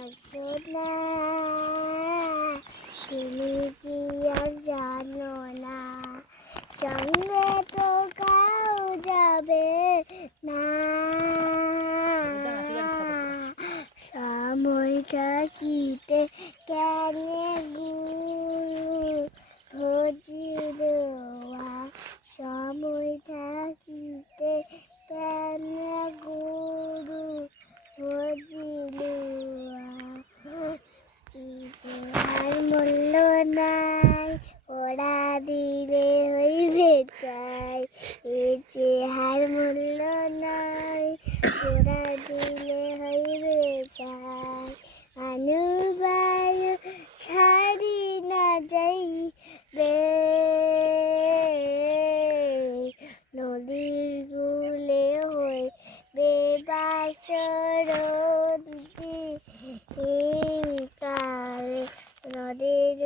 সোনা তুমি কি আর জানো না সঙ্গে তো কাউ যাবে না সময় থাকিতে কেন ভজিল সময় থাকিতে কেন গুরু ভজিল আর মূল্য নাই ওরা দিলে হইবে চাই এই যে হার মূল্য নাই ওরা দিলে হইবে চাই অনুবায়ু ছাড়ি না যাইবে নদীর গুলে হইবে বাসর কালে নদীর